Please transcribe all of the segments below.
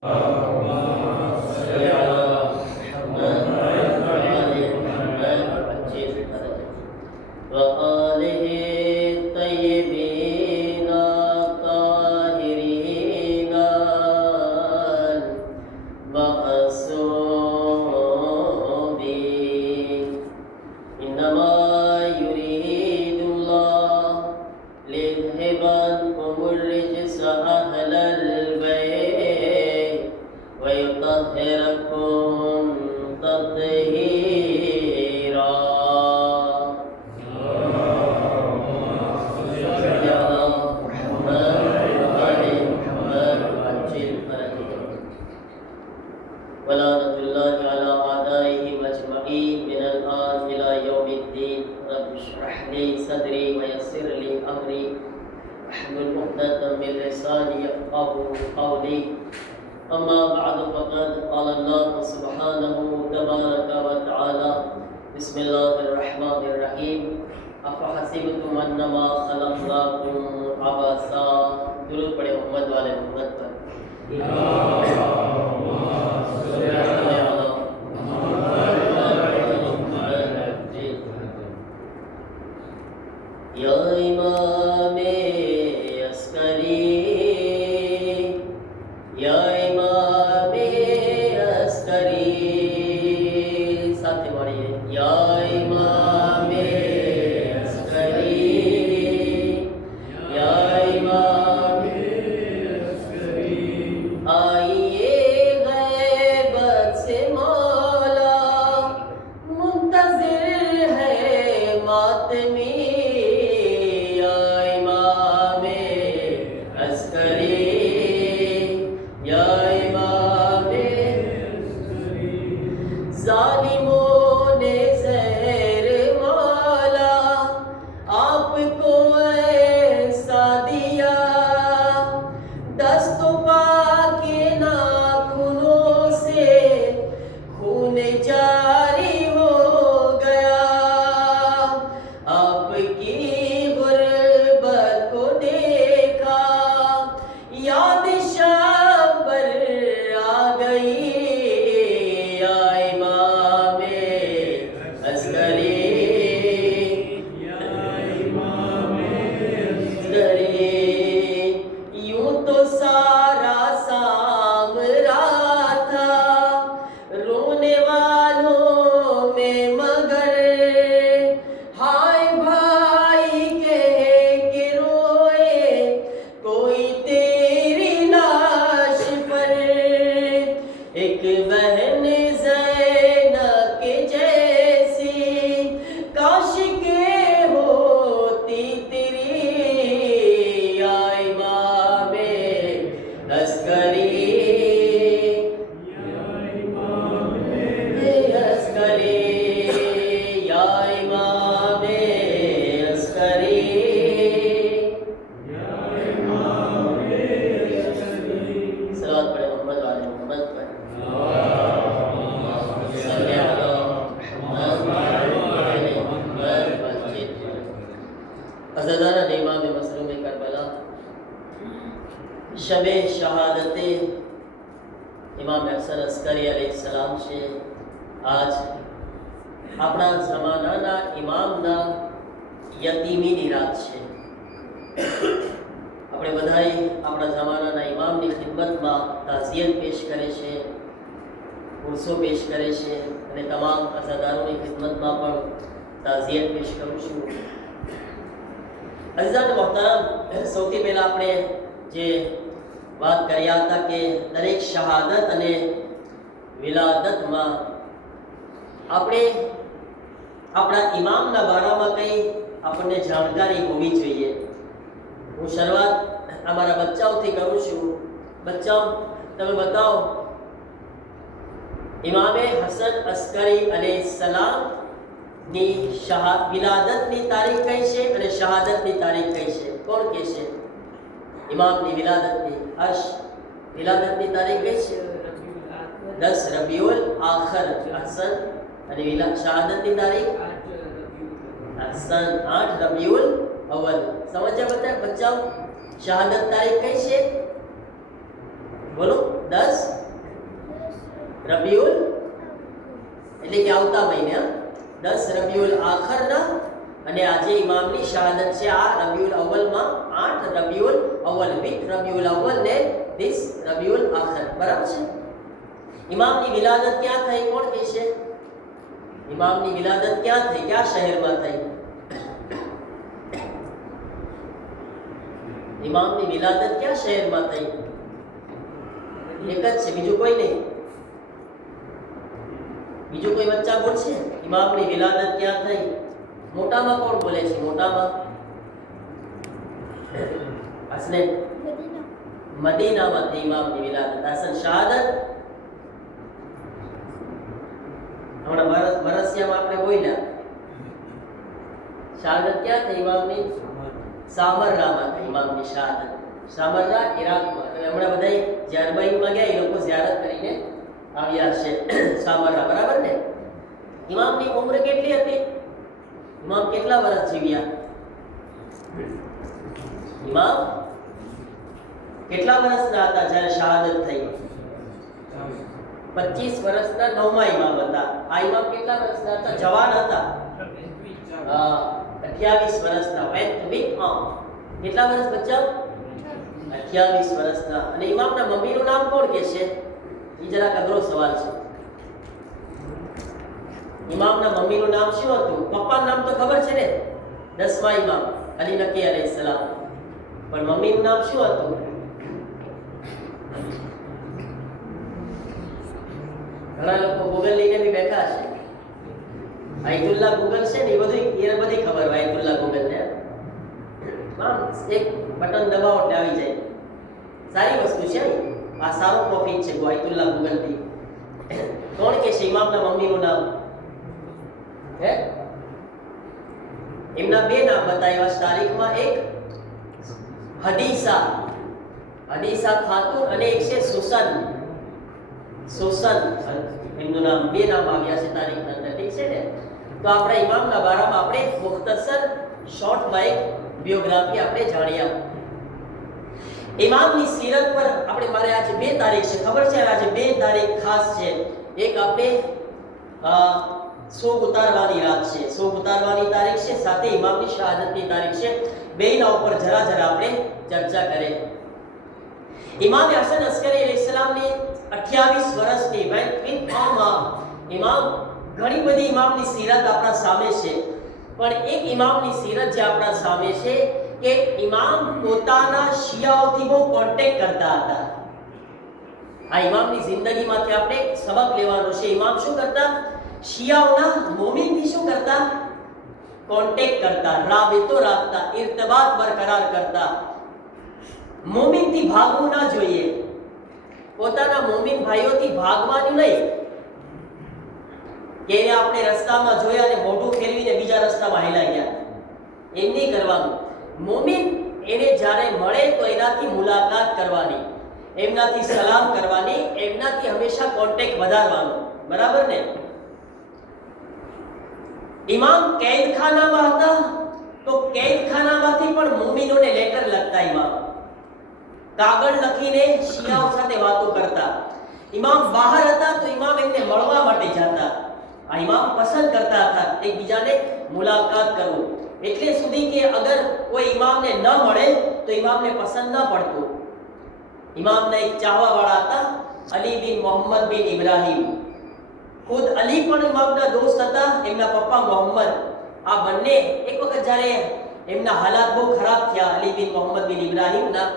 وآله الطيبين الطاهرين المعصومين إنما يريد الله ليذهب عنكم الرجس أهل البيت ويطهركم تطهيرا. ولعنة الله على أعدائهم أجمعين من الآن إلى يوم الدين. رب اشرح لي صدري ويسر لي أمري واحلل عقدة من لساني يفقهوا قولي. أما بعد فقد قال الله سبحانه تبارك وتعالى بسم الله الرحمن الرحيم أفحسبتم أنما خلقناكم عبثا. درود پڑھے محمد والے محمد پر. یا امام عسکری یا امام عسکری ساتھ پڑھیے. یا امام عسکری یا امام عسکری آئیے غیبت سے مولا منتظر ہے ماتمی. ظالموں نے زہر مالا آپ کو ایسا دیا دست و پا کے ناخنوں سے خون جاری ہو گیا. آپ کی غربت کو دیکھا یاد شب پر آ گئی. یوں تو سارا سامرا تھا رونے والوں میں مگر ہائے بھائی کہہ کے روئے کوئی تیری لاش پر. ایک بہن زینب کے جیسی کاش کے ہوتی تیری یا امام عسکری یا امام عسکری یا امام عسکری یا امام عسکری. صلوات پڑھے محمد والے محمد پر. عزاداران امام مظلوم کربلا شب شہادت امام حسن عسکری علیہ السلام سے آج اپنا زمانہ امام نا یتیمی ની રાત છે. આપણે બધાય આપણા જમાનાના ઇમામની ખિદમતમાં તાઝિયત પેશ કરે છે, ઉર્સો પેશ કરે છે અને તમામ અઝાદારોની ખિદમતમાં પણ તાઝિયત પેશ કરું છું. અઝીઝાન મોહતરમ, સૌથી પહેલાં આપણે જે વાત કર્યા હતા કે દરેક શહાદત અને વિલાદતમાં આપણે આપણા ઇમામના બારામાં કંઈ આપણને જાણકારી હોવી જોઈએ. હું શરૂઆત અમારા બચ્ચાઓથી કરું છું. બચ્ચાઓ તમે બતાવો ઇમામે હસન અસ્કરી અલૈહિસ્સલામ ની વિલાદતની તારીખ કઈ છે અને શહાદતની તારીખ કઈ છે? કોણ કહેશે? ઇમામની વિલાદતની વિલાદતની તારીખ કઈ છે? 10 રબીઉલ આખર હસન અને શહાદતની તારીખ હસન 8 રબીઉલ અવ્વલ. સમજ્યા બચ્ચાઓ? શહાદત તારીખ કઈ છે? બોલો. 10 રબીઉલ એટલે કે આવતા મહિને 10 રબીઉલ આખરના અને આજે ઇમામની શહાદત છે આ રબીઉલ અવ્વલમાં 8 રબીઉલ અવ્વલ વિથ રબીઉલ અવ્વલ ને 10 રબીઉલ આખર બરાબર છે। ઇમામની વિલાદત ક્યાં થઈ કોણ કહે છે? ઇમામની વિલાદત ક્યાં થઈ, કયા શહેરમાં થઈ? ઇમામની વિલાદત કયા શહેરમાં થઈ? એક જ છે, બીજું કોઈ નહીં। બીજું કોઈ બચ્ચા બોલશે ઇમામની વિલાદત ક્યાં થઈ? મોટામાં કોણ બોલે છે? મોટામાં હસને મદીનામાં થઈ ઇમામની વિલાદત। હસન શહાદત હમણાં મરસિયામાં આપણે બોલ્યા શહાદત ક્યાં થઈ ઇમામની? સામર્રામાં થઈ ઇમામની શહાદત। સામર્રા ઇરાકમાં। હમણાં બધા ઝારબાઈમાં ગયા એ લોકો ઝિયારત કરીને આવ્યા છે સામર્રા બરાબર ને। ઇમામની ઉંમર કેટલી હતી? ઇમામ કેટલા વર્ષ જીવ્યા? ઇમામ કેટલા વર્ષના હતા જ્યારે શહાદત થઈ? 25 વર્ષના નવમા ઇમામ હતા। આ ઇમામ કેટલા વર્ષના હતા? જવાન હતા। 28 વર્ષના કેટલા વર્ષ બચ્ચા? 28 વર્ષના। અને ઇમામના મમ્મીનું નામ કોણ કે છે? એ જરાક અઘરો સવાલ છે। ઇમામના મમ્મીનું નામ શું હતું? પપ્પાનું નામ તો ખબર છે ને, 10મા ઇમામ અલી નકી અલૈહિસ્સલામ, પણ મમ્મીનું નામ શું હતું? ઘણા લોકો ગૂગલ લઈને બી બેઠા છે। આયતુલ્લાહ ગૂગલ છે ને એ બધી ખબર હોય આયતુલ્લાહ ગૂગલ ને। એક બટન દબાવો એટલે આવી જાય। સારી વસ્તુ છે, આ સારો પ્રોફિટ છે આયતુલ્લાહ ગૂગલ થી। કોણ કે છે ઇમામના મમ્મીનું નામ? હે એમના બે નામ બતાવ્યા તારીખમાં, એક હદીસા ખાતુન અને એક છે સુસન એમનું નામ, બે નામ આવ્યા છે તારીખના અંદર, ઠીક છે ને। તો આપણા ઇમામના બારામાં આપણે મુખ્તસર શોર્ટમાં એક બાયોગ્રાફી આપણે જાણ્યા। ઇમામની સીરત પર આપણે મારે આજે 2 તારીખ છે ખબર છે, આજે 2 તારીખ ખાસ છે। એક આપણે સોગ ઉતારવાની રાત છે, સોગ ઉતારવાની તારીખ છે, સાથે ઇમામની શહાદતની તારીખ છે। બેના ઉપર જરા આપણે ચર્ચા કરીએ। ઇમામ હસન અસ્કરી અલૈહિસ્સલામની 28 વર્ષની ઇમામ ઘણી બધી ઇમામની સીરત આપણા સામે છે, પણ એક ઇમામની સીરત જે આપણા સામે છે કે ઇમામ પોતાના શિયાઓથી બહુ કોન્ટેક્ટ કરતા હતા। આ ઇમામની જિંદગીમાંથી આપણે સબક લેવાનો છે। ઇમામ શું કરતા? શિયાઓના મોમિનથી શું કરતા? કોન્ટેક્ટ કરતા, રાબતો રાખતા, ઇર્તબાત બરકરાર કરતા। મોમિનથી ભાગવું ના જોઈએ, પોતાના મોમિન ભાઈઓથી ભાગવાનું નહીં કે એને આપણે રસ્તામાં જોયા અને મોઢું ફેરવીને બીજા રસ્તામાં હેલાઈ ગયા, એમ નહીં કરવાનું। મોમિન એને જ્યારે મળે તો એનાથી મુલાકાત કરવાની, એમનાથી સલામ કરવાની, એમનાથી હંમેશા કોન્ટેક્ટ વધારવાનો, બરાબર ને। ઇમામ કેદખાનામાં હતા તો કેદખાનામાંથી પણ મોમિનોને લેટર લખતા, ઇમામ કાગળ લખીને શિયાઓ સાથે વાતો કરતા। ઇમામ બહાર હતા તો ઇમામ એમને મળવા માટે જતા। આ ઇમામ પસંદ કરતા હતા એકબીજાને મુલાકાત કરવું, એટલે સુધી કે અગર કોઈ ઇમામને ન મળે તો ઇમામને પસંદ ન પડતું। ઇમામના એક ચાહવાવાળા હતા અલી બિન મોહમ્મદ બિન ઇબ્રાહિમ, ખુદ અલી પણ ઇમામના દોસ્ત હતા, એમના પપ્પા મોહમ્મદ। આ બંને એક વખત જ્યારે એમના હાલાત બહુ ખરાબ થયા અલી બિન મોહમ્મદ બિન ઇબ્રાહિમના,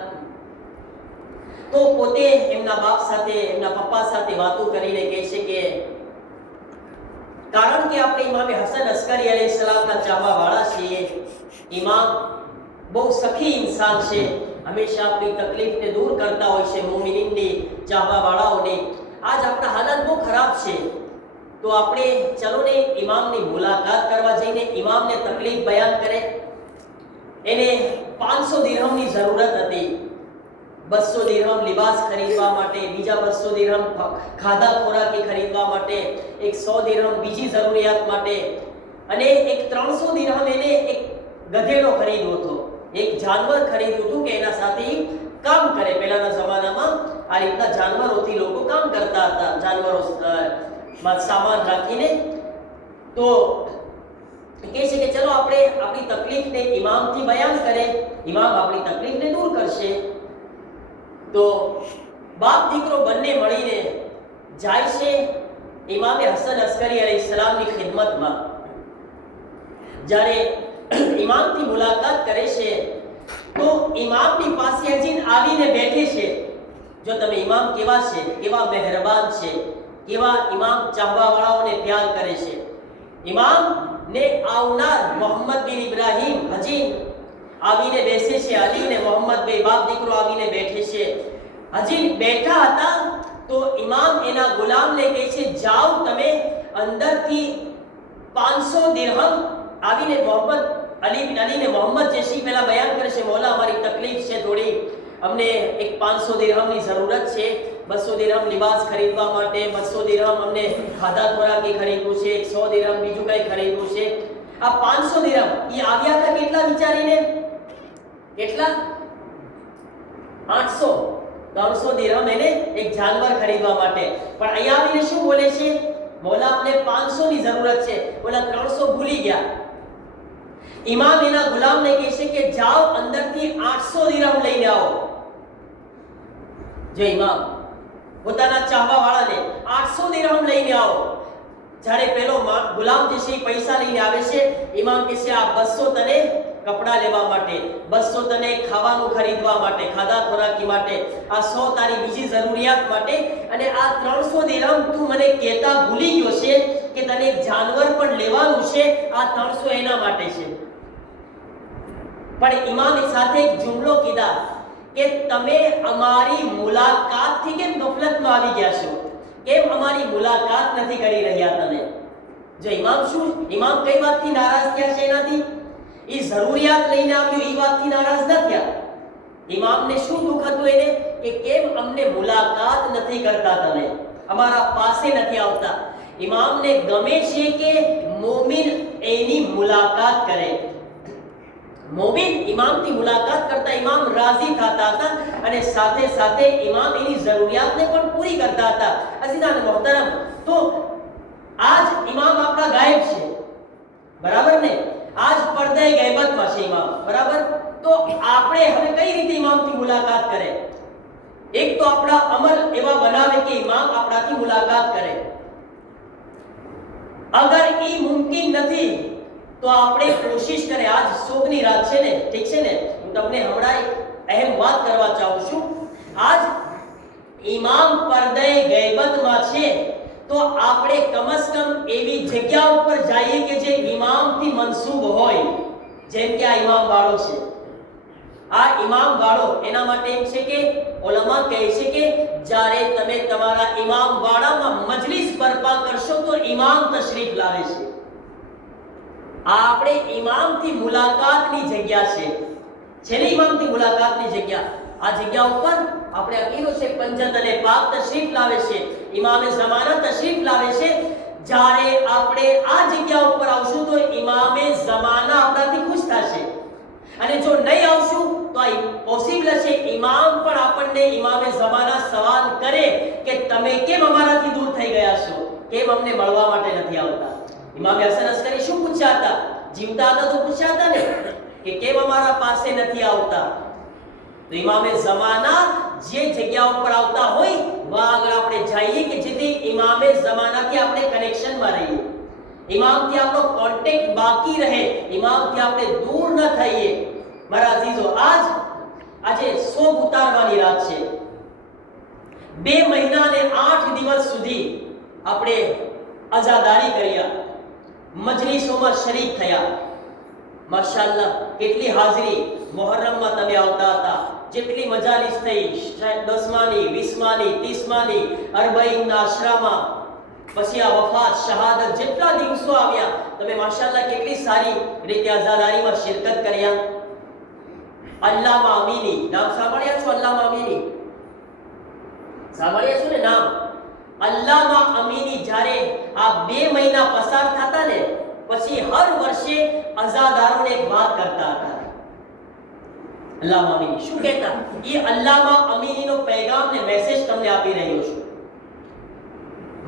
તો પોતે એમના બાપ સાથે, એમના પપ્પા સાથે વાતો કરીને કહે છે કે કારણ કે આપણે ઇમામે હસન અસ્કરી અલૈહિસ્સલામના ચાહવાવાળા છીએ, ઇમામ બહુ સખી ઇન્સાન છે, હંમેશા આપણી તકલીફને દૂર કરતા હોય છે, મોમિનીનની ચાહવાવાળાઓને। આજ આપણા હાલત બહુ ખરાબ છે, તો આપણે ચલો ને ઇમામની મુલાકાત કરવા જઈને ઇમામને તકલીફ બયાન કરે। એને 500 દિરહમની જરૂરત હતી, 200 દિરહમ લિબાસ ખરીદવા માટે, બીજા 200 દિરહમ ખાધા ખોરાકી ખરીદવા માટે, એક 100 દિરહમ બીજી જરૂરિયાત માટે, અને એક 300 દિરહમ એને એક ગધેડો ખરીદવો હતો, એક જાનવર ખરીદ્યું હતું કે એના સાથે કામ કરે। પહેલાના જમાનામાં આ રીતના જાનવરોથી લોકો કામ કરતા હતા, જાનવરો માં સામાન રાખીને. તો કહે છે કે ચલો આપણે આપણી તકલીફને ઇમામથી બયાન કરે, ઇમામ આપણી તકલીફને દૂર કરશે. તો બાપ દીકરો બંને મળીને જાય છે ઇમામે હસન અસ્કરી અલૈહિસ્સલામની ખિદમતમાં. જ્યારે ઇમામથી મુલાકાત કરે છે તો ઇમામની પાસે હજી આવીને બેઠે છે. જો તમે ઇમામ કેવા છે, કેવા મહેરબાન છે, કેવા ઇમામ ચાહવા વાળાઓને પ્યાર કરે છે. ઇમામ ને આવનાર મોહમ્મદ બિન ઇબ્રાહીમ હજી આવીને બેસે છે. અલી ને મોહમ્મદ બે બાપ દીકરો આવીને બેઠે છે. હજી બેઠા હતા તો ઇમામ એના ગુલામને કહે છે, જાઓ તમે અંદરથી 500 દિરહમ. આવીને મોહમ્મદ અલીને મોહમ્મદ જેસી પહેલા બયાન કરે છે, મૌલા અમારી તકલીફ છે થોડી, અમને એક 500 દિરહમની જરૂરત છે, 200 દિરહમ લિબાસ ખરીદવા માટે, 200 દિરહમ અમને ખાધા ખોરાકી ખરીદવું છે, 100 દિરહમ બીજું કંઈ ખરીદવું છે. આ 500 દિરહમ એ આવ્યા હતા કેટલા વિચારીને? કેટલા? 800 300 દિરહમ એને એક જાનવર ખરીદવા માટે. પણ અહીંયા આવીને શું બોલે છે? મૌલા અમને 500 ની જરૂરત છે. બોલા 300 ભૂલી ગયા. ઇમામ એના ગુલામને કહે છે કે જાઓ અંદરથી 800 દિરહમ લઈને આવો. જો ઇમામ પોતાના ચાહવા વાળાને 800 દિરહમ લઈને આવો. જ્યારે પેલો ગુલામ જે છે પૈસા લઈને આવે છે, ઇમામ કહે છે આ 200 તને કપડા લેવા માટે, 200 તને ખાવાનું ખરીદવા માટે, ખાધા ખોરાકી માટે, આ 100 તારી બીજી જરૂરિયાત માટે, અને આ 300 દિરહમ તું મને કહેતા ભૂલી ગયો છે કે તને એક જાનવર પણ લેવાનું છે, આ 300 એના માટે છે. પણ ઇમામે સાથે એક જુમલો કીધા કે તમે અમારી મુલાકાતથી કેમ ગફલતમાં આવી ગયા છો? કેમ અમારી મુલાકાત નથી કરી રહ્યા તમે? જો ઇમામ શું, ઇમામ કઈ વાતથી નારાજ થયા છે? એનાથી એ જરૂરિયાત લઈને આવ્યો એ વાતથી નારાજ ન થયા. ઇમામને શું દુઃખ હતું એને કે કેમ અમને મુલાકાત નથી કરતા, તમે અમારા પાસે નથી આવતા. ઇમામને ગમે છે કે મોમિન એની મુલાકાત કરે. મોમિન ઇમામથી મુલાકાત કરતા ઇમામ રાજી થતા હતા અને સાથે સાથે ઇમામ એની જરૂરિયાતને પણ પૂરી કરતા હતા. અઝીઝાન મોહતરમ, તો આજ ઇમામ આપણા ગાયબ છે, બરાબર ને? આજ પડદે ગૈબતમાં છે ઇમામ, બરાબર? તો આપણે હવે કઈ રીતે ઇમામથી મુલાકાત કરે? એક તો આપણા અમલ એવા બનાવે કે ઇમામ આપણાથી મુલાકાત કરે. અગર એ મુમકિન નથી તો આપણે કોશિશ કરે. આજ શોકની રાત છે ને, ઠીક છે ને? હું તમને હમણાં એક અહેમ વાત કરવા ચાહું છું. આજ ઇમામ પડદે ગૈબતમાં છે તો આપણે કમસકમ એવી જગ્યા ઉપર જઈએ કે જે ઇમામથી મનસૂબ હોય. જેમ કે આ ઇમામ વાળો છે, આ ઇમામ વાળો, એના માટે એમ છે કે ઉલમા કહે છે કે જ્યારે તમે તમારા ઇમામ વાળામાં મજલિસ બરપા કરશો તો ઇમામ તશરીફ લાવે છે. આ આપણે ઇમામથી મુલાકાતની જગ્યા છે. છેલ્લી ઇમામથી મુલાકાતની જગ્યા. આ જગ્યા ઉપર આપણે અકીદો છે પંજત અને પાક તશરીફ લાવે છે, ઇમામે ઝમાના તશરીફ લાવે છે. જ્યારે આપણે આ જગ્યા ઉપર આવશું તો ઇમામે ઝમાના આપણાથી ખુશ થશે, અને જો નહીં આવશું તો આ પોસિબલ છે ઇમામ પણ આપણને, ઇમામે ઝમાના સવાલ કરે કે તમે કેમ અમારાથી દૂર થઈ ગયા છો, કેમ અમને મળવા માટે નથી આવતા? ઇમામે હસન અસ્કરી શું પૂછ્યા હતા? જીવતા હતા તો પૂછ્યા હતા ને કે કેમ અમારા પાસે નથી આવતા? તો ઇમામે ઝમાના જે જગ્યા ઉપર આવતા હોય વા આગળ આપણે જઈએ કે જેથી ઇમામે ઝમાનાથી આપણે કનેક્શનમાં રહીએ, ઇમામથી આપણો કોન્ટેક્ટ બાકી રહે, ઇમામથી આપણે દૂર ન થઈએ. મારા અઝીઝો, આજે શોક ઉતારવાની રાત છે. 2 મહિના અને 8 દિવસ સુધી આપણે આઝાદારી કર્યા, મજલિસોમાં શરીક થયા. માશાઅલ્લાહ, કેટલી હાજરી મુહર્રમમાં તમે આવતા હતા, જેટલી મજાલિસ થઈ, 10માની, 20માની, 30માની, 40 ના આશરામાં, પછી આ વફાત, શહાદત, જેટલા દિવસો આવ્યા તમે માશાઅલ્લાહ કેટલી સારી રીતે આઝાદારીમાં શિરકત કર્યા. અલ્લામા અમીની નામ સાંભળ્યા છો? અલ્લામા અમીની સાંભળ્યા છો ને નામ? અલ્લામા અમીની જ્યારે આ 2 મહિના પસાર થતા ને પછી હર વર્ષે અઝાદારોને એક વાત કરતા હતા. અલ્લામા અમીની શું કહેતા? એ અલ્લામા અમીનીનો પૈગામ ને મેસેજ તમને આપી રહ્યો છું,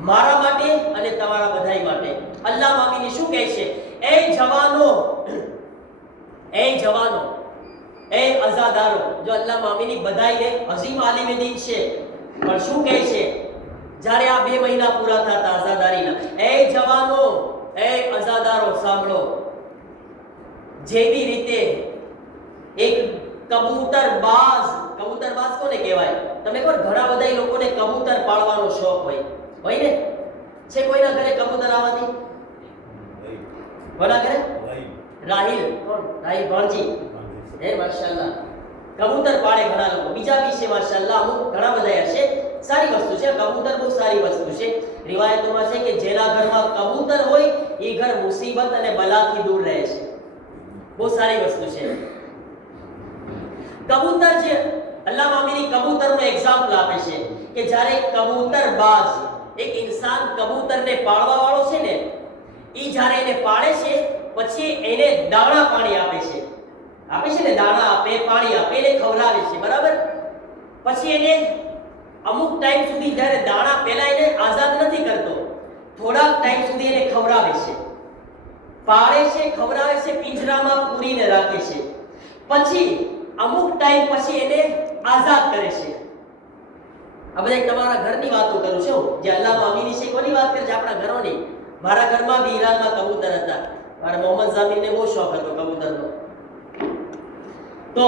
મારા માટે અને તમારા બધાય માટે. અલ્લામા અમીની શું કહે છે? એ જવાનો, એ અઝાદારો. જો અલ્લામા અમીની બધાયને અઝીમ આલિમ દીન છે, પણ શું કહે છે જ્યારે આ 2 મહિના પૂરા થતા આઝાદારીના? એ જવાનો, એ અઝાદારો, સાંભળો. જેવી રીતે એક કબૂતરબાજ કોને કહેવાય? તમને ખબર, ઘણા બધા લોકોને કબૂતર પાળવાનો શોખ હોય ને? છે કોઈના ઘરે કબૂતર આવાથી? કોના ઘરે? રાહિલ. કોણ? રાહિલ ભાણજી. હે માશાઅલ્લાહ, કબૂતર પાળે ઘણા લોકો. બીજા બી છે માશાઅલ્લાહ, અમુક ઘણા બધા હશે. સારી વસ્તુ છે, કબૂતર બહુ સારી વસ્તુ છે. રિવાયતોમાં છે કે જેના ઘરમાં કબૂતર હોય એ ઘર મુસીબત અને બલાથી દૂર રહે છે. બહુ સારી વસ્તુ છે કબૂતર. છે અલ્લામા અમીની કબૂતરનો એક્ઝામ્પલ આપે છે કે જ્યારે કબૂતરબાજ, એક ઇન્સાન કબૂતરને પાળવા વાળો છે ને, એ જ્યારે એને પાળે છે પછી એને દાણા પાણી આપે છે ને, દાણા આપે, પાણી આપે, એને ખવડાવે છે, બરાબર? પછી એને અમુક ટાઈમ સુધી, જ્યારે દાણા પહેલા એને આઝાદ નથી કરતો, થોડાક ટાઈમ સુધી એને ખવડાવે છે, પાળે છે, ખવડાવે છે, પિંજરામાં પૂરીને રાખે છે. પછી અમુક ટાઈમ પછી એને આઝાદ કરે છે. આ બધા તમારા ઘરની વાતો કરું છું, જે અલ્લામા અમીની છે. કોની વાત કરે છે? આપણા ઘરોની. મારા ઘરમાં બી ઈરાનમાં કબૂતર હતા. મારા મોહમ્મદ ઝામીનને બહુ શોખ હતો કબૂતરનો. તો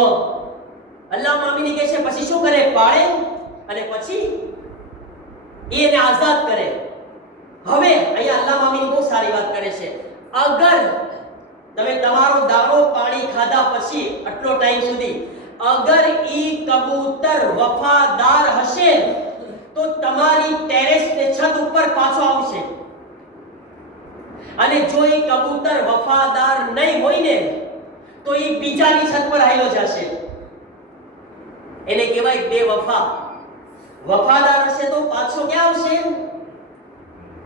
અલ્લામા અમીની કહે છે પછી શું કરે? પાળે અને પછી એને આઝાદ કરે. હવે અહીંયા અલ્લામા અમીની બહુ સારી વાત કરે છે. અગર તમે તમારો દાણો પાણી ખાધા પછી આટલો ટાઈમ સુધી અગર ઈ કબૂતર વફાદાર હશે તો તમારી ટેરેસ ને છત ઉપર પાછો આવશે, અને જો ઈ કબૂતર વફાદાર નહીં હોય ને તો ઈ બીજાની છત પર આવેલો જશે. એને કહેવાય બેવફા. વફાદાર હશે તો પાછો ક્યાં આવશે?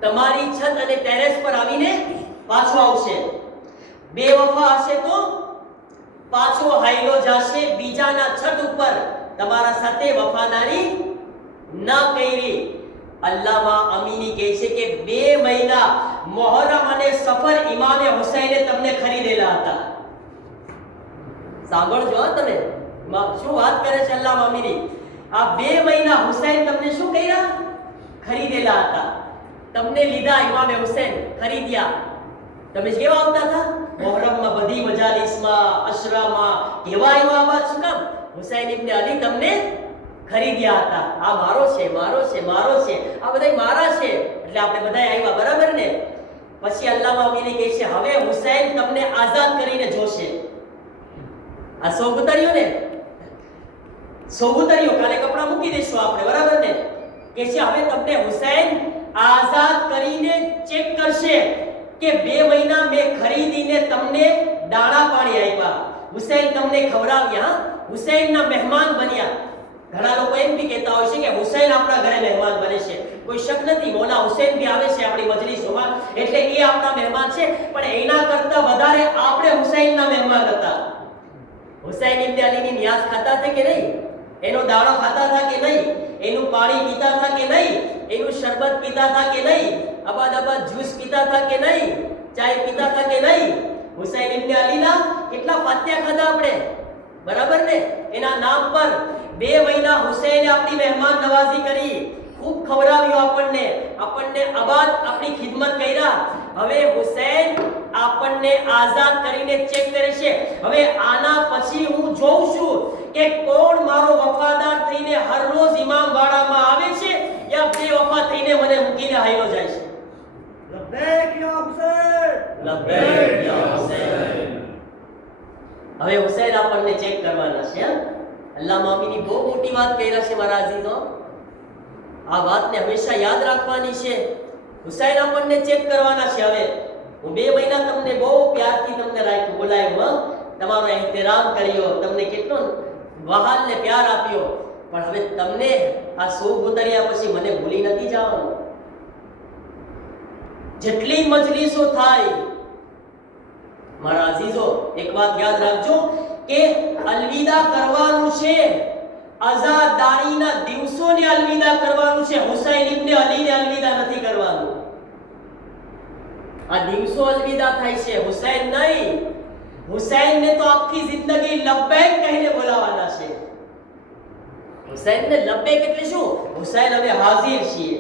તમારી છત અને ટેરેસ પર આવીને પાછો આવશે. બેવફા હશે તો પાછો હાઈલો જશે બીજાના છત ઉપર, તમારા સાથે વફાદારી ન કરી. અલ્લામા અમીની કહે છે કે 2 મહિના મુહર્રમ અને સફર ઇમામે હુસૈને તમને ખરીદેલા હતા. સાંભળજો તમે શું વાત કરે છે અલ્લામા અમીની. આ 2 મહિના હુસૈન તમને શું કર્યા? ખરીદેલા હતા. તમને લીધા ઇમામે હુસૈન, ખરીદ્યા. તમે કેવા આવતા હતા મુહર્રમમાં, બધી મજાલિસમાં, અશરામાં, કેવા એવા શું કામ? હુસૈન ઇબ્ન અલી તમને ખરીદ્યા હતા. આ મારો છે, મારો છે, મારો છે, આ બધા મારા છે, એટલે આપણે બધા આવ્યા, બરાબર ને? પછી અલ્લામા અમીની કહે છે હવે હુસૈન તમને આઝાદ કરીને જોશે. આ સોગતરીઓ ને, સોગતરીઓ કાલે કપડા મૂકી દેશું આપણે, બરાબર ને? કે છે હવે તમને હુસૈન આઝાદ કરીને ચેક કરશે કે 2 મહિના મેં ખરીદીને તમને દાણા પાણી આપ્યા, હુસૈન તમને ખવડાવ્યા, હુસૈનના મહેમાન બન્યા. ઘણા લોકો એમ બી કહેતા હોય છે કે હુસૈન આપણા ઘરે મહેમાન બને છે. કોઈ શક નથી, મૌલા હુસૈન બી આવે છે આપણી મજલિસોમાં, એટલે એ આપણા મહેમાન છે. પણ એના કરતા વધારે આપણે હુસૈનના મહેમાન હતા. હુસૈન ઇબ્ન અલીની નિયાઝ ખાતા હતા કે નહીં? એનો દાણો ખાતા હતા કે નહીં? એનું પાણી પીતા હતા કે નહીં? એનું શરબત પીતા હતા કે નહીં? અબાદ જ્યુસ પીતા હતા કે નહીં? ચાય પીતા હતા કે નહીં? હુસૈન ઇબ્ન અલીના કેટલા ફાતિહા ખાધા આપણે, બરાબર ને? એના નામ પર 2 મહિના હુસૈને આપણી મહેમાન નવાઝી કરી, ખૂબ ખવડાવ્યું આપણને અબાદ આપણી ખિદમત કર્યા. હવે હુસૈન આપણને આઝાદ કરીને ચેક કરે છે. હવે આના પછી હું જોઉં છું કે કોણ મારો વફાદાર થઈને હર રોજ ઇમામ વાડામાં આવે છે યા બેવફા થઈને મને મૂકીને હાઈલો જાય છે. લબ્બૈક યા હુસૈન, લબ્બૈક યા હુસૈન. હવે હુસૈન આપણને ચેક કરવાના છે. અલ્લામા અમીની બહુ મોટી વાત કર્યા છે મારા અઝીઝો. આ વાતને હંમેશા યાદ રાખવાની છે. હુસૈન આપણને ચેક કરવાના છે. હવે હું 2 મહિના તમને બહુ પ્યારથી તમને રાખ્યું, બોલાવ્યો, તમારો એહતરામ કર્યો, તમને કેટલો વહાલ ને પ્યાર આપ્યો, પણ હવે તમને આ સૂબ ઉતર્યા પછી મને ભૂલી નથી જવાનું. જેટલી મજલિસો થાય મારા અઝીઝો, એક વાત યાદ રાખજો કે અલવિદા કરવાનું છે, આઝાદારીના દિવસોને અલવિદા કરવાનું છે, હુસૈન ઇબ્ન અલીને અલવિદા નથી કરવાનું. આ દિવસો અલવિદા થાય છે, હુસૈન નહીં. હુસૈનને તો આખી જિંદગી લબ્બૈક કહીને બોલાવવાના છે. હુસૈનને લબ્બૈક એટલે શું? હુસૈન અમે હાજર છીએ.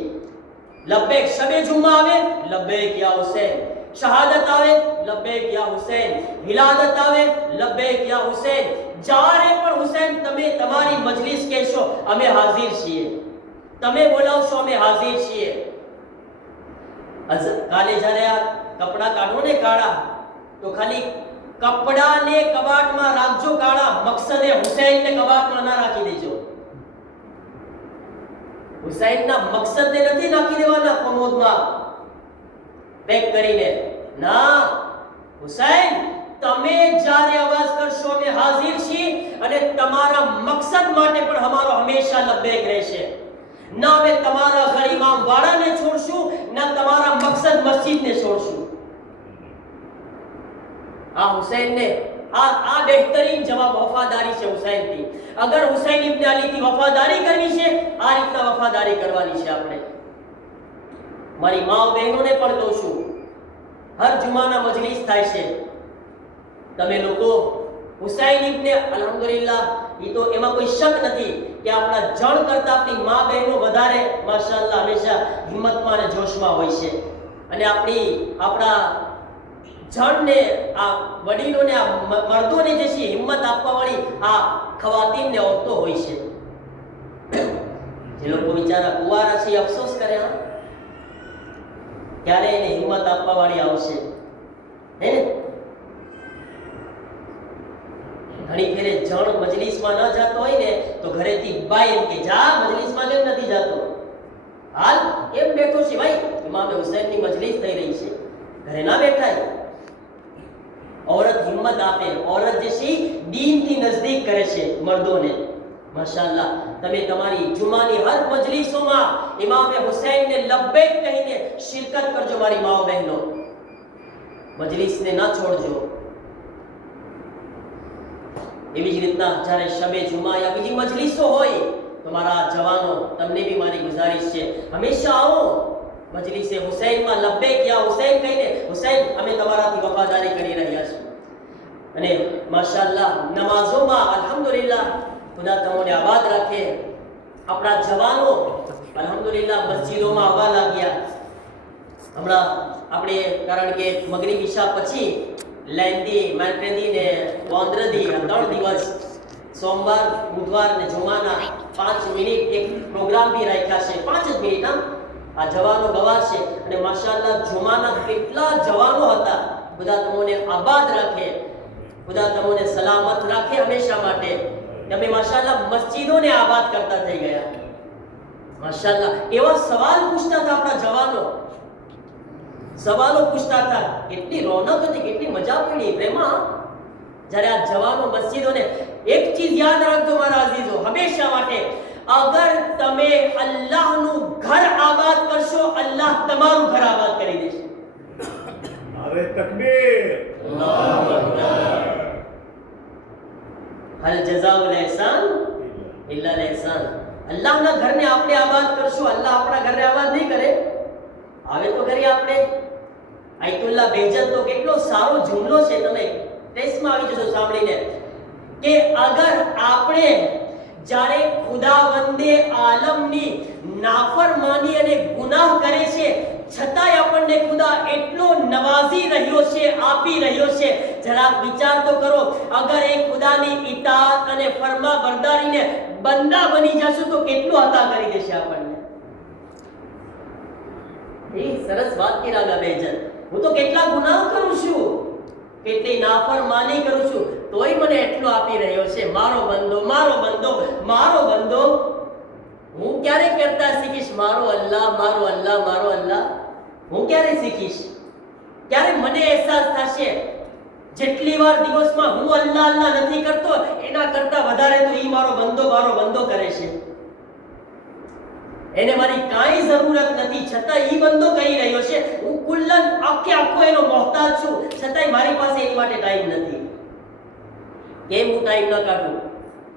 લબ્બૈક શબે જુમ્મા આવે, લબ્બૈક યા હુસૈન. શહાદત આવે, લબ્બૈક યા હુસૈન. વિલાદત આવે, લબ્બૈક યા હુસૈન. જ્યારે પણ હુસૈન તમે તમારી મજલિસ કહેશો, અમે હાજર છીએ. તમે બોલાવશો, અમે હાજર છીએ. કાલે જ્યારે આ કપડા કાઢો ને કાળા, તો ખાલી કપડાને કબાટમાં રાખજો કાળા, મકસદે હુસૈનને કબાટમાં ના રાખી દેજો. હુસૈનના મકસદને નથી નાખી દેવાના કોમોદમાં પેક કરીને. ના, હુસૈન તમે જ્યારે અવાજ કરશો અમે હાજર છીએ, અને તમારા મકસદ માટે પણ અમારો હંમેશા લબ્બૈક રહેશે. ના અમે તમારા ઘર ઇમામ વાળાને છોડશું, ના તમારા મકસદ મસ્જિદને છોડશું. આ હુસૈનને આ બહેતરીન જવાબ વફાદારી છે હુસૈનથી. અગર હુસૈન ઇબ્ન અલીથી વફાદારી કરવી છે, આ રીતના વફાદારી કરવાની છે આપણે. મારી માઓ બહેનોને પણ કહું છું, હર જુમાના મજલિસ થાય છે, તમે લોકો હુસૈન ઇબ્ન અલ્હમ્દુલિલ્લાહ, એ તો એમાં કોઈ શક નથી કે આપણા જણ કરતા આપણી મા બહેનો વધારે માશાઅલ્લાહ હંમેશા હિંમતમાં અને જોશમાં હોય છે. અને આપણા જણને, આ વડીલોને, આ મર્દોને જે છે હિંમત આપવા વાળી આ ખવાતીનને ઓરતો હોય છે. જે લોકો બિચારા કુંવારા છે અફસોસ કરે, હા ક્યારે એને હિંમત આપવા વાળી આવશે, હે ને? ઘણી ફેરે જણ મજલિસમાં ન જતો હોય ને તો ઘરેથી બાઈ એમ કે જા મજલિસમાં કેમ નથી જતો? હાલ કેમ બેઠો છે ભાઈ? ઇમામે હુસૈનની મજલિસ થઈ રહી છે, ઘરે ના બેઠાય. औरत हिम्मत આપે, औरत જે છે દીનથી નજદીક કરે છે મર્દોને. માશાઅલ્લાહ, તમે તમારી જુમાની હર મજલિસોમાં ઇમામે હુસૈનને લબ્બૈક કહીને શિરકત કરજો મારી માઓ બહેનો. મજલિસને ના છોડજો. એવી જ રીતના જ્યારે શબે જુમા યા બીજી મજલિસો હોય તો મારા જવાનો, તમને બી મારી ગુજારિશ છે, હંમેશા આવો મજલિસે હુસૈનમાં લબ્બૈક યા હુસૈન કહીને, હુસૈન અમે તમારાથી વફાદારી કરી રહ્યા છીએ. અને માશાઅલ્લાહ નમાઝોમાં અલ્હમ્દુલિલ્લાહ ખુદા તમને આબાદ રાખે. આપણા જવાનો અલ્હમ્દુલિલ્લાહ મસ્જિદોમાં આવવા લાગ્યા. હમણાં આપણે કારણ કે મગરિબ ઈશા પછી લેન્દી, માઇક્રેદી ને વાંદરદી 3 દિવસ સોમવાર, બુધવાર ને જુમાના 5 મિનિટ એક પ્રોગ્રામ બી રાખ્યા છે. 5 જ મિનિટ આ જવાનો ગવાર છે. અને માશાઅલ્લાહ જુમાના કેટલા જવાનો હતા. ખુદા તમને આબાદ રાખે, ખુદા તમને સલામત રાખે હંમેશા માટે. તમે માશાઅલ્લાહ મસ્જિદોને આબાદ કરતા થઈ ગયા. માશાઅલ્લાહ એવા સવાલ પૂછતા હતા આપણા જવાનો, સવાલો પૂછતા હતા. કેટલી રોનક હતી, કેટલી મજા પડી પ્રેમા જ્યારે આ જવાનો મસ્જિદોને. એક ચીજ યાદ રાખજો મારા અઝીઝો, હંમેશા માટે, અગર તમે અલ્લાહનું ઘર આબાદ કરશો, અલ્લાહ તમારું ઘર આબાદ કરી દેશે. અરે તકબીર, અલ્લાહુ અકબર. હલ જઝાઉલ ઇહસાન ઇલ્લા અલ ઇહસાન. અલ્લાહના ઘરને આપણે આબાદ કરશું, અલ્લાહ આપણા ઘરને આબાદ નહીં કરે. આવે તો કરીએ આપણે. આયતુલ્લાહ બેહજત તો કેટલો સારો જુમલો છે, તમે ટેસ્ટમાં આવી જશો સાંભળીને, કે અગર આપણે જ્યારે ખુદાવંદે આલમની નાફરમાની અને ગુનાહ કરે છે, છતાંય આપણને ખુદા એટલો નવાઝી રહ્યો છે, આપી રહ્યો છે. જરાક વિચાર તો કરો, અગર એ ખુદાની ઇતાઅત અને ફરમા બરદારીને બંદા બની જશું તો કેટલું અતા કરી દેશે આપણને. એ સરસ વાત કરી રાગા બેજત. હું તો કેટલા ગુનાહ કરું છું, કેટલી નાફરમાની કરું છું, તોય મને એટલો આપી રહ્યો છે. મારો બંદો, મારો બંદો, મારો બંદો. હું ક્યારે કરતા શીખીશ મારો અલ્લાહ, મારો અલ્લાહ, મારો અલ્લાહ? હું ક્યારે શીખીશ? ક્યારે મને અહેસાસ થશે? જેટલી વાર દિવસમાં હું અલ્લાહ અલ્લાહ નથી કરતો, એના કરતા વધારે તો ઈ મારો બંદો કરે છે. એને મારી કાંઈ જરૂરત નથી, છતાં ઈ બંદો કહી રહ્યો છે હું કુલ્લન આખો એનો મોહતાજ છું, છતાંય મારી પાસે એની માટે ટાઈમ નથી. કેમ હું ટાઈમ ન કાઢું?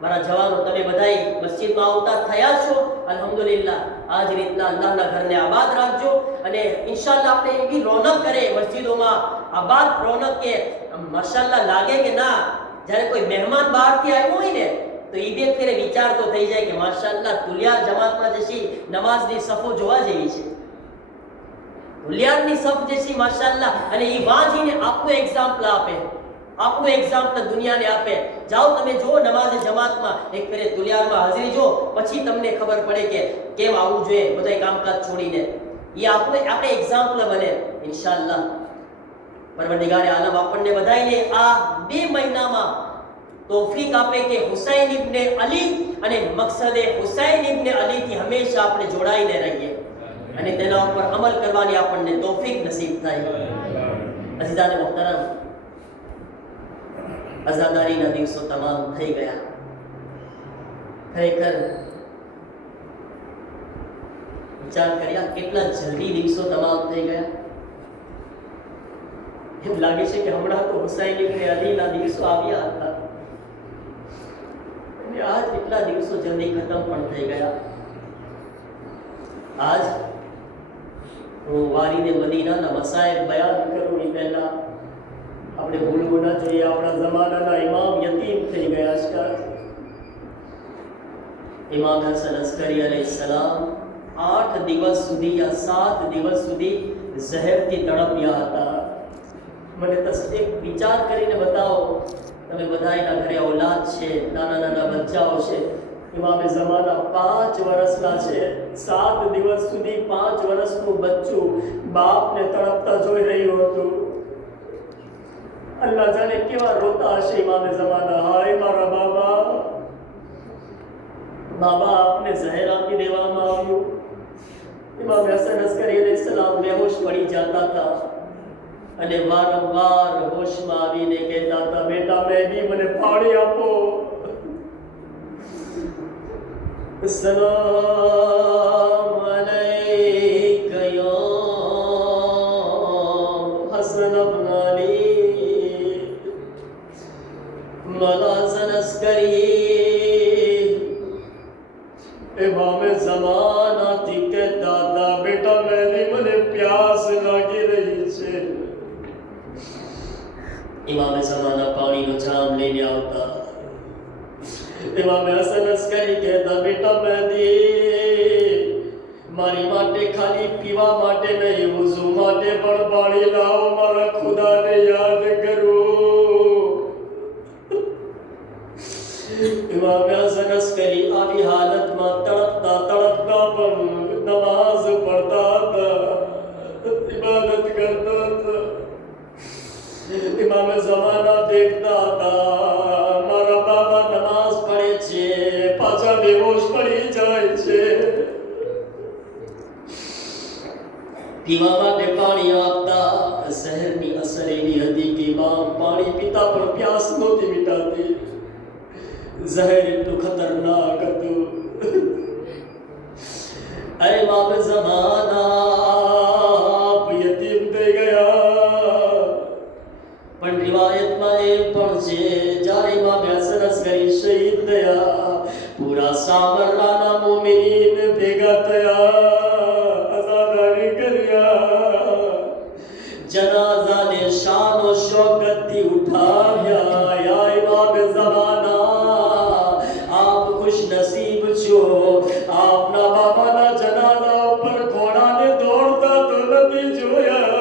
મારા જવાનો તમે બધાય મસ્જિદમાં આવતા થયા છો, અલ્હમ્દુલિલ્લાહ. આ જ રીતના અલ્લાહના ઘરને આબાદ રાખજો અને ઇન્શાઅલ્લાહ આપણે એવી રોનક કરે મસ્જિદોમાં, આબાદ રોનક કે માશાઅલ્લાહ લાગે કે ના, જ્યારે કોઈ મહેમાન બહારથી આવ્યો હોય ને તો ઈ બે ફેરે વિચાર તો થઈ જાય કે માશાઅલ્લાહ તુલિયાર જમાતમાં જશી નમાઝની સફો જોવા જેવી છે, તુલિયારની સફ જશી માશાઅલ્લાહ. અને ઈ વાંચીને આપનું એક્ઝામ્પલ આપે, આપનું એક્ઝામ્પલ દુનિયાને આપે. જાઓ તમે જો નમાઝે જમાતમાં એક ફેરે તુલિયારમાં હાજરી જો, પછી તમને ખબર પડે કે કેમ આવવું જોઈએ બધાય કામકાજ છોડીને. ઈ આપણે એક્ઝામ્પલ બને ઇન્શાઅલ્લાહ. પરવરદિગારે આલમ આપણને બધાયને આ 2 મહિનામાં તૌફીક આપે કે હુસૈન ઇબ્ન અલી અને મકસદે હુસૈન ઇબ્ન અલી થી હંમેશા આપણે જોડાઈને રહીએ અને તેના ઉપર અમલ કરવાની આપણને તૌફીક નસીબ થાય. અઝીઝાને મુહતરમ, આઝાદારીના દિવસો તમામ થઈ ગયા. ખરેખર વિચાર કર્યા કેટલા જલ્દી દિવસો તમામ થઈ ગયા. એમ લાગે છે કે હમણાં તો હુસૈન ઇબ્ન અલીના દિવસો આવ્યા હતા અને આજ કેટલા દિવસો જલ્દી ખતમ પણ થઈ ગયા. આજ હું વારીને મદીનાના મસાઇલ બયાન કરું એ પહેલા આપણે ભૂલવું ના જોઈએ આપણા જમાનાના ઇમામ યતીમ થઈ ગયા છે. ઇમામ હસન અસ્કરી અલૈહિસ્સલામ 8 દિવસ સુધી યા 7 દિવસ સુધી ઝહેરથી તડપ્યા હતા. મને તસદીક વિચાર કરીને બતાવો, તમે બધાયના ઘરે ઔલાદ છે, નાના નાના બચ્ચાઓ છે. ઇમામે ઝમાના 5 વર્ષના છે, 7 દિવસ સુધી 5 વર્ષનું બચ્ચું બાપને તડપતા જોઈ રહ્યું હતું. અલ્લાહ જાણે કેવા રોતા હશે ઇમામે ઝમાના. હાય મારા બાબા, બાબા આપને ઝહેર આપી દેવામાં આવ્યું. ઇમામ હસન અસ્કરી અલૈહિસ્સલામ બેહોશ પડી જતા હતા અને વારંવાર હોશમાં આવીને કહેતા હતા, બેટા મહેદી મને પાણી આપો. સલામ અલૈકા યા હસન ઇબ્ન અલી. મૌલા હસન અસ્કરી ઇમામે ઝમાનાથી કહેતા હતા, બેટા મહેદી મને પ્યાસ લાગી રહી છે. ઇમામે ઝમાના પાણીનો જામ લઈને આવતા. ઇમામે હસન અસ્કરી કહેતા, બેટા મહેદી મારી માટે ખાલી પીવા માટે નહીં, wuzu માટે પણ પાણી લાવો, મારા ખુદાને યાદ કરું. ઇમામે હસન અસ્કરી આવી હાલતમાં તડપતા તડપતા પણ નમાઝ પડતા હતા, ઇબાદત કરતા હતા. ઇમામે ઝમાના દેખતા હતા, મારા બાબા નમાઝ પડે છે, પાછા બેહોશ પડી જાય છે. પીવા માટે પાણી આપતા. ઝહેરની અસર એવી હતી કે ઇમામ પાણી પીતા પણ પ્યાસ નહોતી મિટાતી. ઝહેર એટલું ખતરનાક હતું. અરે ઇમામે ઝમાના યતીમ થઈ ગયા. પણ રિવાયતમાં એમ પણ છે, જ્યારે ઇમામ હસન અસ્કરી શહીદ થયા, પૂરા સામરાના મોમિનીન ભેગા થયા, આઝાદારી કર્યા, જનાઝાને શાન ઓ શૌકતથી ઉઠાવ્યા. યા ઇમામ ઝમાના, આપ ખુશ નસીબ છો, આપના બાબાના જનાઝા ઉપર ઘોડાને દોડતા તો નથી જોયા.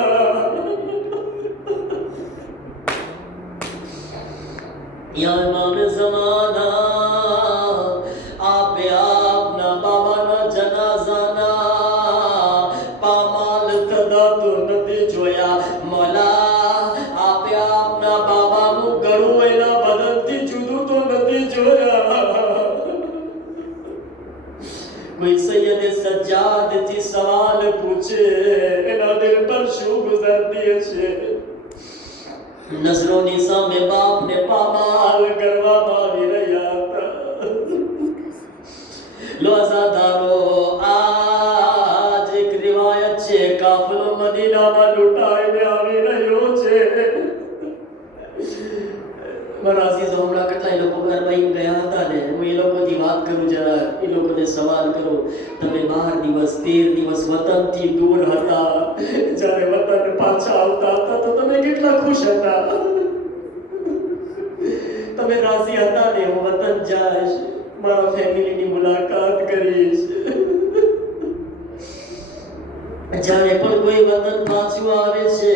યા ઇમામ ઝમાના, આપે આપના બાબાના જનાઝાના પામાલ થતા તો નથી જોયા. મોલા, આપે આપના બાબાનું ગળું એના બદનથી જુદું તો નથી જોયા. કોઈ સૈયદ સજ્જાદથી સવાલ પૂછે, એના દિલ પર શું ગુજરતી હશે? નજરોની સામે બાપને પામાલ કરવામાં આવી રહ્યા હતા. લો આઝાદારો, આજ એક રિવાયત છે, કાફલો મદીનામાં લૂંટાઈને આવી રહ્યો છે. મારા અઝીઝો હમણાં કેટલાય લોકો ઘરમાં ગયા હતા ને, હું એ લોકોથી વાત કરું જરા, એ લોકોને સવાલ કરું, તમે 12 દિવસ 13 દિવસ વતનથી દૂર હતા, જ્યારે વતન પાછા આવતા હતા તો તમે કેટલા ખુશ હતા? તમે રાજી હતા ને, હું વતન જઈશ, મારા ફેમિલીની મુલાકાત કરીશ. જ્યારે પણ કોઈ વતન પાછું આવે છે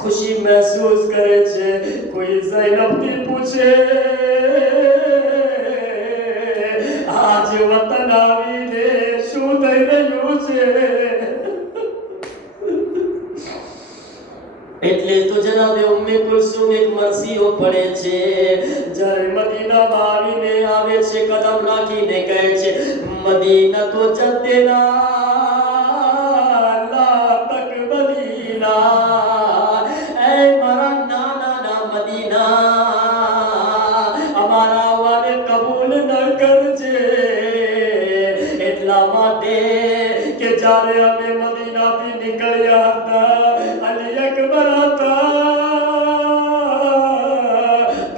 ખુશી મહેસૂસ કરે છે. કોઈ ઝૈનબથી પૂછે આજ વતન આવીને શું થઈ રહ્યું છે? એટલે તો જનાબે ઉમ્મે કુલસુમ એક મરસીઓ પડે છે, જ્યારે મદીનામાં આવીને આવે છે, કદમ રાખીને કહે છે, મદીના તો જદ્દેના જ્યારે અમે મદીનાથી નીકળ્યા હતા, અલી અકબર હતા,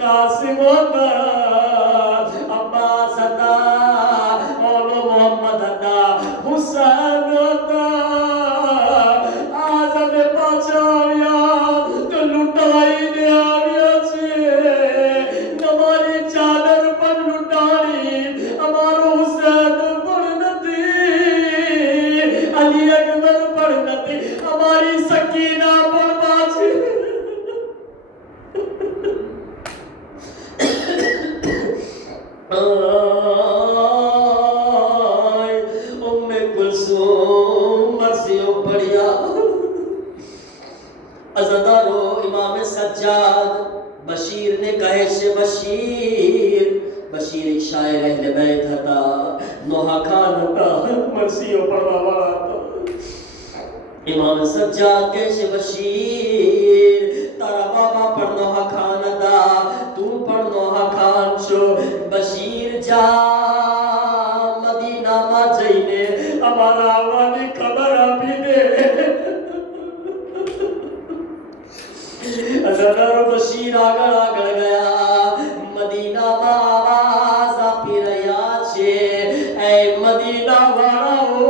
કાસિમ હતા, અબ્બાસ હતા, મૌલો મોહમ્મદ હતા, હુસૈન હતા. આજ અમે પાછા આવ્યા તો લૂંટાઈને આવ્યા છીએ. તમારી ચાદર પણ લૂંટાણી, અમારો હુસૈન પણ નથી, અલી અકબર પણ નથી, અમારી સકીના પણ પાછી. ઉમ્મે કુલસુમ મરસીઓ પડ્યા. અઝાદારો ઇમામ સજ્જાદ બશીર ને કહે છે, બશીર એક શાયર અહેલે બેત હતા, નોહા ખાન હતા, મરસીઓ પડવાવાળા હતા. ઇમામ સજ્જાદ કહે છે, બશીર તારા બાબા પણ નોહા ખાન હતા, તું પણ નોહા ખાન છો. બશીર જા મદીનામાં જઈને અમારા આવવાની ખબર આપી દે. અઝાદારો બશીર આગળ ગયા. મદીનામાં આવાજ આપી રહ્યા છે, એ મદીના વાળાઓ,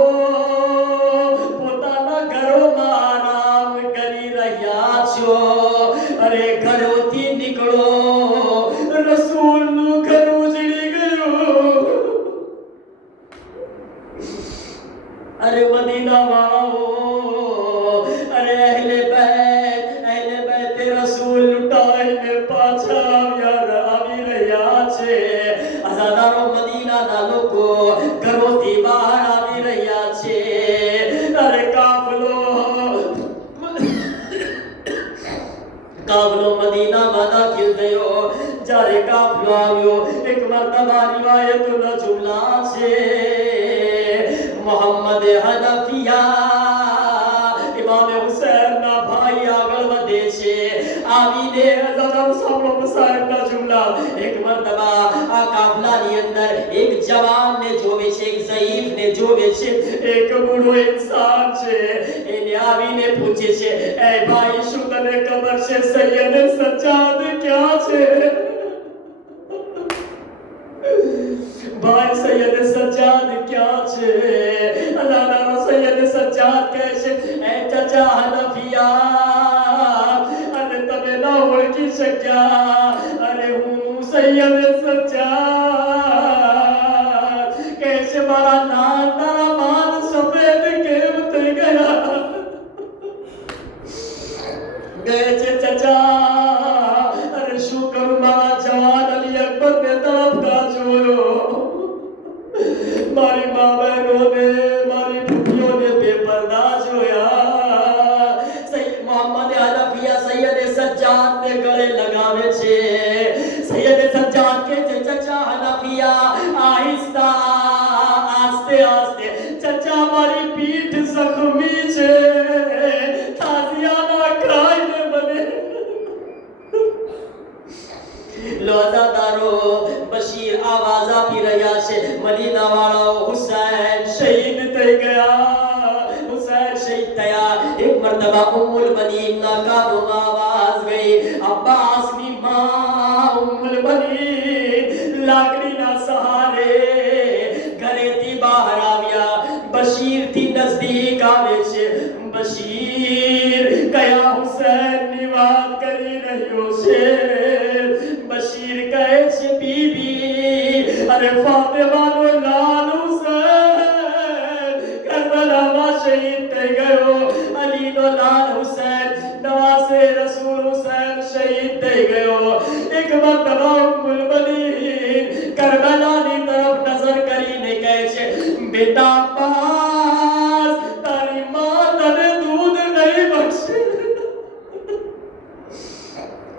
પોતાના ઘરોમાં આરામ કરી રહ્યા છો, અરે ઘરોથી નીકળો, રસૂલનું ઘર ઉજળી ગયું. અરે મદીના વાળાઓ, અરે અહેલે બેત રસૂલ લૂંટાઈને પાછા આવી રહ્યા છે. અઝાદારો મદીનાના લોકો ઘરોથી બહાર આવી રહ્યા છે. અરે કાફલો મદીનામાં દાખલ થયો. જ્યારે કાફલો આવ્યો, એક મરતબા રિવાયતોના જુમલા છે, મોહમ્મદ હનફિયા ઇમામ હુસૈનના ભાઈ આગળ વધે છે. આવીને હઝરત સાંભળો મુસાહિબના જુમલા. એક મરતબા આ કાફલાની અંદર એક જવાનને જોવે છે, એક ઝઈફને જોવે છે, એક બુઢો ઇન્સાન છે. એને આવીને પૂછે છે, એ ભાઈ શું તને ખબર છે સૈયદ સજ્જાદ ક્યાં છે? ભાઈ સૈયદ સજ્જાદ ક્યાં છે? અલ્લાહના સૈયદ સજ્જાદ કહે છે, એ ચાચા હનફિયા, અને તમે ના ઓળખી શક્યા, અરે હું સૈયદ સજ્જાદ. કહે છે, મારા નામ તારા બાલ સફેદ કેમ થઈ ગયા? કહે છે, ચાચા અરે શું કરું, મારા જવાન અલી અકબર ને તરફ જોયો, મારી મા બહેનોને, મારી પુત્રીઓને બેપરદા જોયા. મોહમ્મદ હનફિયા સૈયદ સજ્જાદ ને ગળે લગાવે છે. સૈયદ સજ્જાદ કે છે, ચાચા હનફિયા આહિસ્તા, આસ્તે આસ્તે, ચાચા મારી પીઠ જખમી છે, તાઝિયાના ખાઈને મને. લોઝાદારો બશીર આવાજ આપી રહ્યા છે, મદીના વાળાઓ, હુસૈન શહીદ થઈ ગયા, હુસૈન શહીદ થયા. એક મરતબા ઉમ્મુલ બનીન ના કાનોમાં આવાજ ગઈ, અબ્બાસની માં بشیر کیا حسین نے بات کری رہیو سے بشیر کہے سے بی بی ارے فاطمہ نو لال حسین کربلا ما شہید تے گئو علی نو لال حسین نواز رسول حسین شہید تے گئو ایک مرتبہ ام المؤمنین کربلا کی طرف نظر کری نے کہے سے بیٹا عباس تاری ماں تنے دودھ نہیں بخشے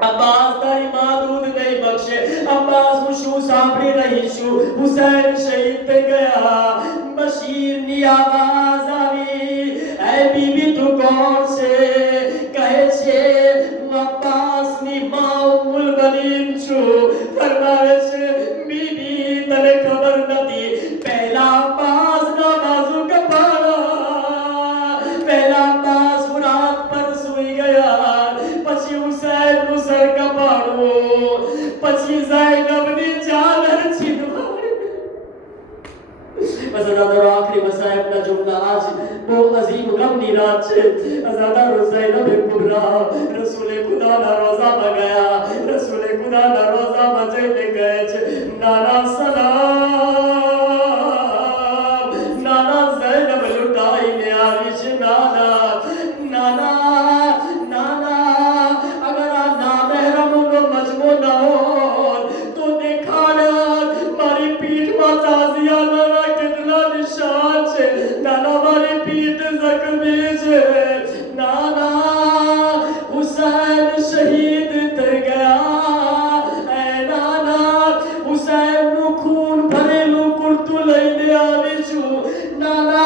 عباس تاری ماں دودھ نہیں بخشے عباس مشو سامنے رہی شو حسین شہید تے گیا بشیر نی آواز آوی اے بی بی تو کون سے کہے سے عباس نی ماں ام المؤمنین چھو فرمائے سے بی بی تنے خبر نہ دی پہلا عباس نا بازو کا پارا پہلا عباس مراد پر سوئی گیا پچھی حسین نو سر کا پاڑو پچھی زینب نی چادر چھنوائی ازادہ آخری مسائب کا جملہ آج وہ عظیم غم نی رات چھے ازادہ زینب کبرا رسول خدا نا روزہ بگیا رسول خدا نا روزہ بجے لے گئے چھے نانا سلام نانا زینب لٹائی لے آویش نانا نانا نانا اگر آنا محرم انو مجموع نہ ہو تو دیکھانا ماری پیٹ ماں تازیہ نانا کتنا نشان چھے نانا ماری پیٹ زخمی چھے نانا حسین شہید تے گیا اے نانا حسین نو خون بھرے لو کرتو لئی آوی چھو نانا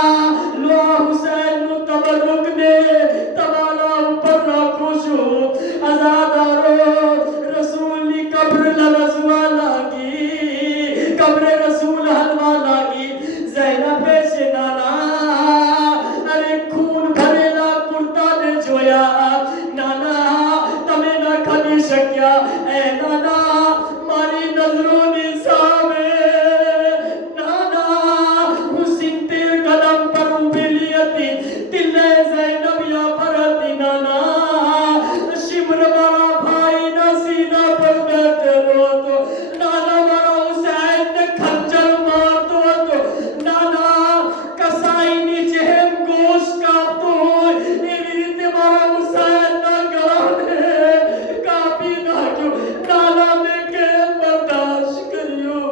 لو حسین نو تبرک دے تمانا اوپر رکھو چھو ازادارو رسول نی قبر لرزوا لاگی قبر رسول حلوا لاگی زینب سے نانا ارے خون بھرے لا کرتا نے جویا نانا تمہیں نہ کھلی شکیا اے نانا ماری نظروں نے سامے نانا حسین تیر قدم پر ابلیتی تلے زینب یا پرتی نانا شمر مارا بھائی نہ سینہ پر بیٹھے رو تو نانا مارا حسین نے کھنجر مار تو نانا کسائی نیچے ہم گوشت کاپ تو ایوی مارا حسین نہ گانے کافی نہ کیوں نانا میں کے برداشت کریو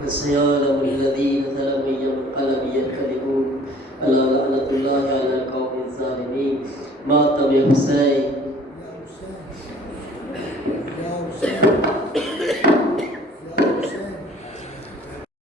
فسيعلم الذين ظلموا أي منقلب ينقلبون ألا لعنة الله على القوم الظالمين ماتم يا حسين